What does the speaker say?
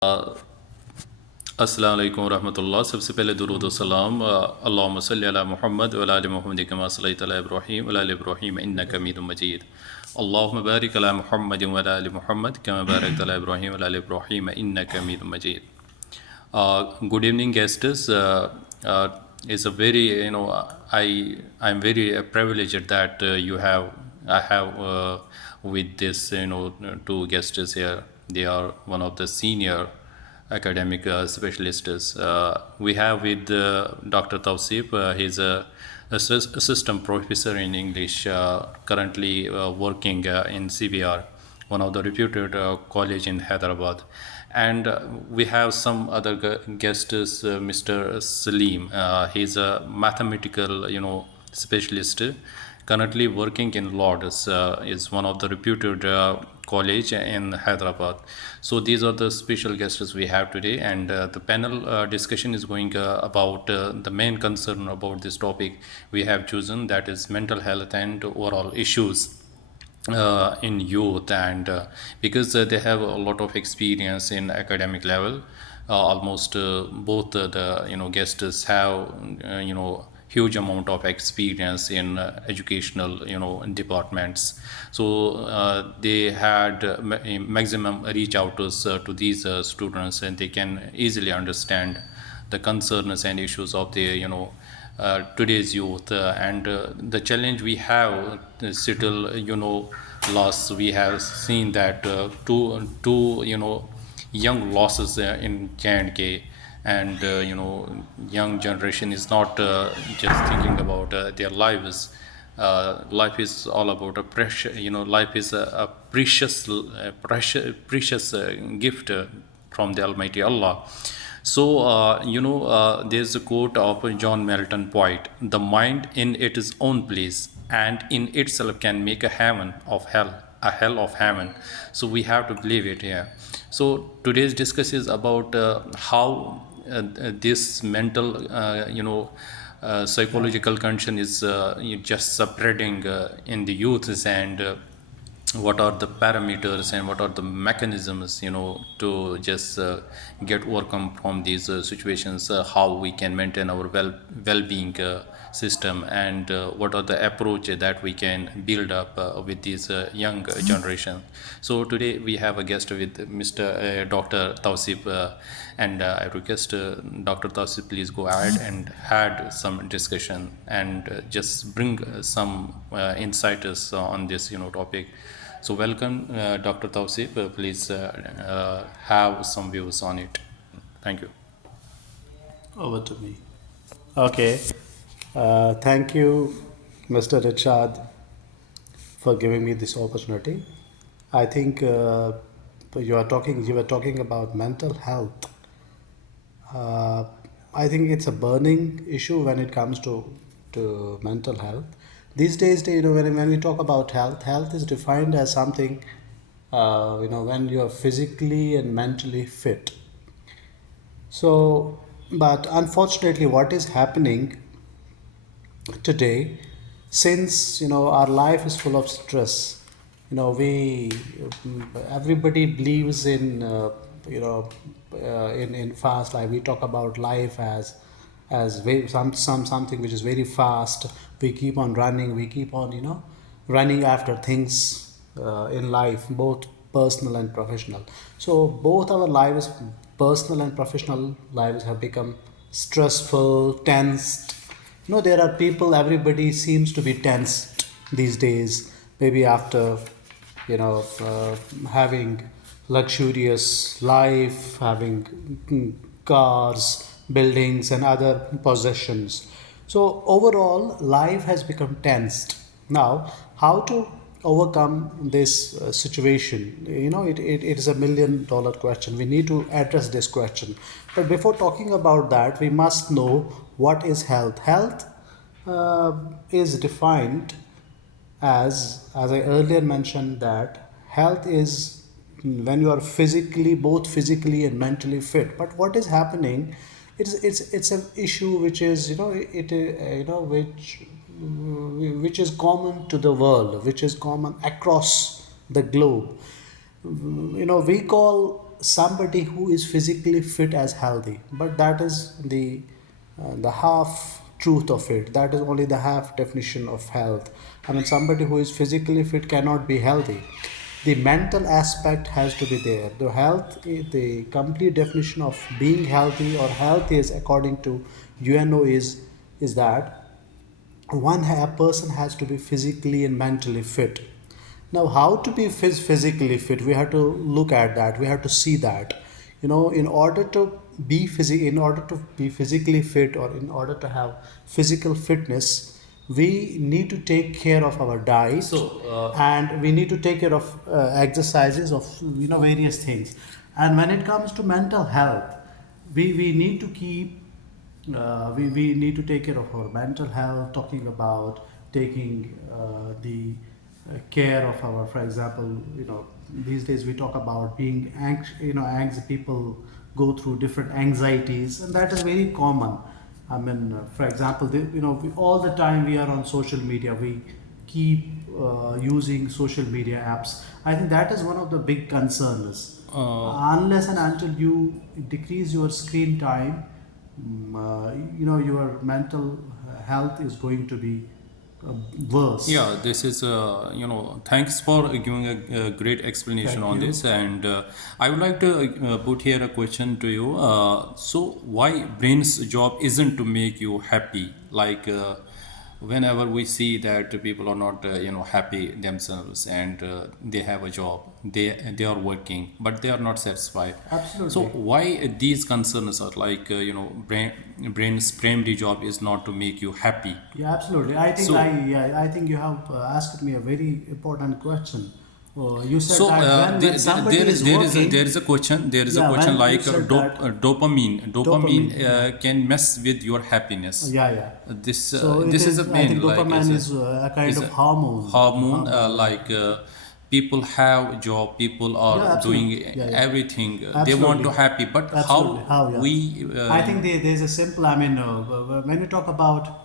अस्सलाम वालेकुम रहमतुल्लाह। सबसे पहले दुरूद व सलाम अल्लाहुम्मा सल्लि अला मुहम्मद व अला आलि मुहम्मद कमा सल्लैता अला इब्राहीम व अला आलि इब्राहीम इन्नका हमीदुम मजीद। अल्लाहुम्मा बारिक अला मुहम्मद व अला आलि मुहम्मद कमा बारकता अला इब्राहीम व अला आलि इब्राहीम इन्नका हमीदुम मजीद. Good evening, guests. It's a very I'm very privileged that I have with this two guests here. They are one of the senior academic specialists. We have with Dr. Tawsif. He's a assistant professor in English, currently working in CBR, one of the reputed college in Hyderabad. And we have some other guests, Mr. Salim. He's a mathematical, specialist, currently working in Lords, is one of the reputed college in Hyderabad. So these are the special guests we have today, and the panel discussion is going about the main concern about this topic we have chosen, that is mental health and overall issues in youth. And because they have a lot of experience in academic level, almost both the guests have huge amount of experience in educational departments. So they had maximum reach out to these students, and they can easily understand the concerns and issues of the today's youth. And the challenge we have still, loss. We have seen that two young losses in J&K, and young generation is not just thinking about their lives. Life is all about a precious, life is a precious gift from the Almighty Allah. So, there's a quote of John Milton, poet: "The mind in its own place and in itself can make a heaven of hell, a hell of heaven." So we have to believe it here. So today's discuss is about how this mental, psychological condition is just spreading in the youths, and what are the parameters and what are the mechanisms to just get overcome from these situations, how we can maintain our well-being system, and what are the approach that we can build up with this young generation. So today we have a guest with Mr. Dr. Tausif, and I request Dr. Tausif, please go ahead and had some discussion and just bring some insights on this topic. So welcome, Dr. Tausif. Please have some views on it. Thank you. Over to me. Okay. Thank you, Mr. Richard, for giving me this opportunity. I think you were talking about mental health. Uh, I think it's a burning issue when it comes to mental health. These days, when we talk about health, health is defined as something, when you are physically and mentally fit. So, but unfortunately, what is happening today, since our life is full of stress, we everybody believes in in fast life. We talk about life as very, something which is very fast. We keep on running. We keep on running after things in life, both personal and professional. So both our lives, personal and professional lives, have become stressful, tensed. There are people, everybody seems to be tensed these days, maybe after having luxurious life, having cars, buildings, and other possessions. So overall, life has become tensed. Now, how to overcome this situation? It is $1 million question. We need to address this question. But before talking about that, we must know what is health. Health is defined as I earlier mentioned, that health is when you are both physically and mentally fit. But what is happening? It's an issue which is which is common to the world, which is common across the globe. We call somebody who is physically fit as healthy, but that is the half truth of it. That is only the half definition of health. I mean, somebody who is physically fit cannot be healthy. The mental aspect has to be there. The health, the complete definition of being healthy or health is, according to UNO, is that a person has to be physically and mentally fit. Now, how to be physically fit? We have to look at that. We have to see that. In order to in order to be physically fit, or in order to have physical fitness, we need to take care of our diet, and we need to take care of exercises of various things. And when it comes to mental health, we need to keep we need to take care of our mental health, talking about taking the care of our, for example, these days we talk about being anxious. People go through different anxieties, and that is very common. I mean, for example, all the time we are on social media, we keep using social media apps. I think that is one of the big concerns. Unless and until you decrease your screen time, your mental health is going to be worse. Yeah, this is, thanks for giving a great explanation Thank on you. this. And I would like to put here a question to you. So, why brain's job isn't to make you happy? Like, whenever we see that people are not, happy themselves, and they have a job, they are working, but they are not satisfied. Absolutely. So, why these concerns are like, brain's primary job is not to make you happy? Yeah, absolutely. I think So- I think you have asked me a very important question. You said So that when somebody is working, there is a question. There is a Yeah, question when you like said that- dopamine. Dopamine, yeah. Can mess with your happiness. yeah. This So this it is a I main think like dopamine is a kind is of a hormone. hormone. Like people have job, people are Yeah, absolutely. doing Yeah. everything. They want to Absolutely. happy, but Absolutely. how Yeah. we I think there's a simple. I mean, when you talk about